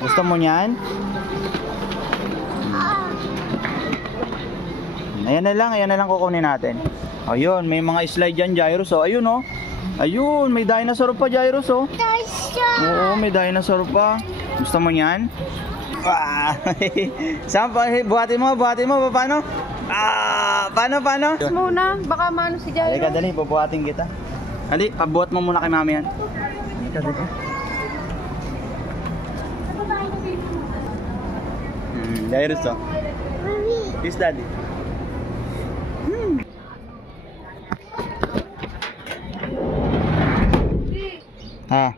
Gusto mo niyan? Ayan na lang kukunin natin. Ayun, may mga slide dyan, Jairus. Oh, ayun, oh. Ayun, may dinosaur pa, Jairus, oh. Oo, may dinosaur pa. Gusto mo niyan? Ah, saan pa? Buhatin mo, paano? Paano? Muna, baka maano si Jairo. Halika, dali, pabuhatin kita. Hali, pabuhat mo muna kay mami yan. Halika, dali. Jairus, oh. Kiss daddy. Ha?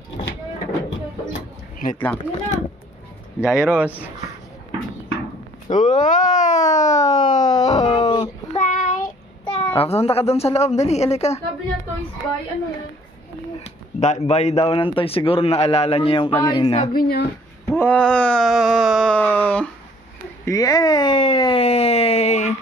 Wait lang. Jairus. Wow! Bye. Punta ka doon sa loob. Dali, alika. Sabi niya toys buy, ano yan? Buy daw ng toy. Siguro naalala niya yung kanina. Sabi niya. Wow! Yay!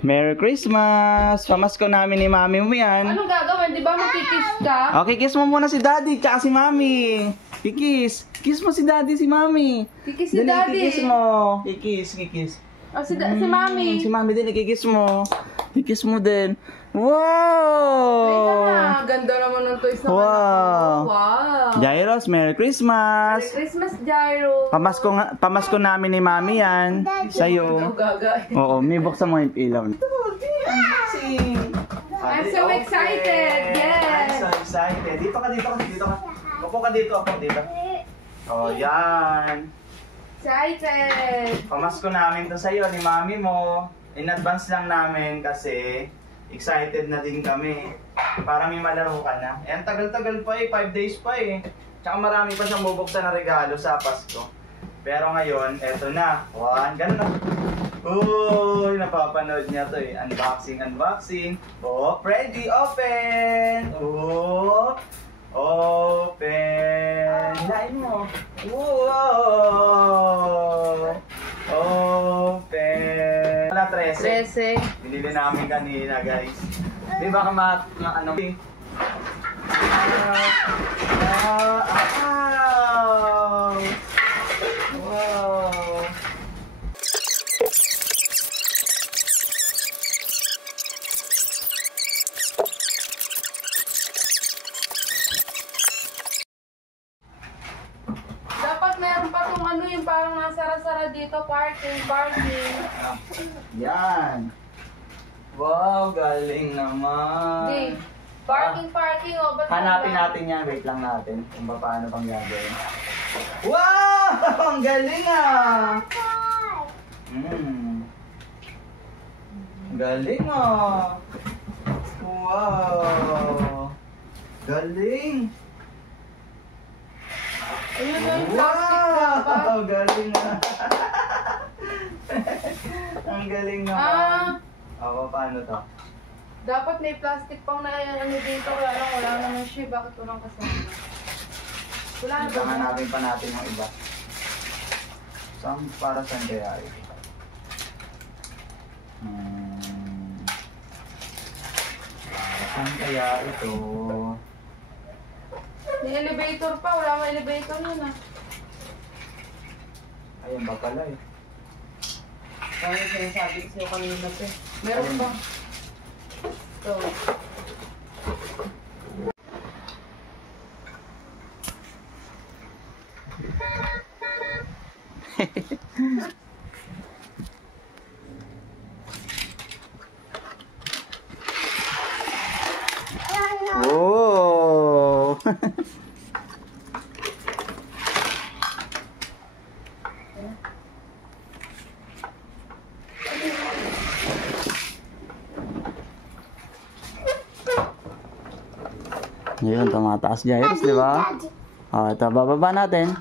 Merry Christmas! Pamasko namin ni mami mo yan. Anong gagawin? Di ba magkikiss ka? Okay, kiss mo muna si daddy tsaka si mami. Kikis. Kiss mo si daddy, si mami. Kikis si Dali, daddy. kikis mo. Kikis. Oh, si mami. Si mami din, kikis mo. Kikis mo din. Ay, Wow! na. Ganda naman ng toys na Wow. anak ko. Wow. Jairus, Merry Christmas! Merry Christmas, Jairo. Pamasko namin ni mami yan. Sa'yo. Gaga. Oo, may buksan mo yung ilaw. I'm so excited. Yes. I'm so excited. Dito ka. Upo ka dito. Oh, yan. Excited. Pamasko namin to sa'yo ni mami mo. In advance lang namin kasi excited na din kami. Para may malaro ka na. Eh, ang tagal-tagal pa 5 days pa eh. Tsaka marami pa siyang bubuksan na regalo sa Pasko. Pero ngayon, eto na. Ganun na. Uy, napapanood niya to eh. Unboxing. Oh, ready, open! Oh, open! Hilain mo. Wow! Open! Wala, 13. 13. Binili namin kanina, guys. Di ba ka ano? Wow! Dapat meron pa tong ano yung parang nasara-sara dito. Parking. Yan. Wow, galing naman. Di. Parking. Oh. Ba't Hanapin natin yan. Wait lang natin kung paano pang gagawin. Wow! Ang galing ah! Galing ah! Wow! Galing! Ayun yung plastic dapat. Wow! Galing ah! Ang galing naman. Paano to? Dapat may plastic pang na ano dito. Wala naman siya. Bakit walang kasama? Wala na ba? Hanapin pa natin yung iba. Para saan kaya ito? Para saan kaya ito? May elevator pa. Wala may elevator nun ah. Ayun ba pala eh. Kaya sinasabi ko sa'yo kanina pa eh. Meron ba? Ito. Oh! Ngayon, tumataas Jairus, di ba? Ito, bababa natin.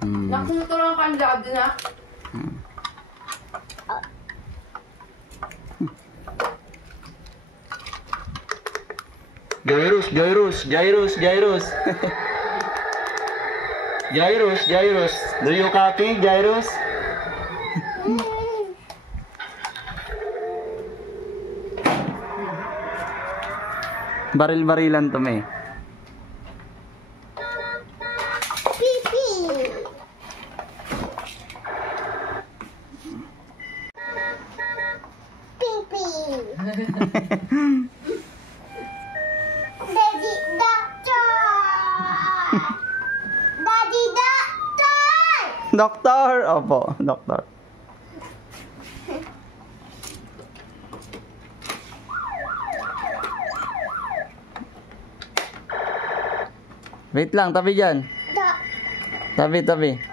Nakasutulang ka ang daddy na. Jairus. Jairus. Do you copy, Jairus? Baril-barilan to, may. Daddy Doctor! Daddy Doctor! Doktor! Opo, doktor. Wait lang, tabi dyan. Doc. Tabi.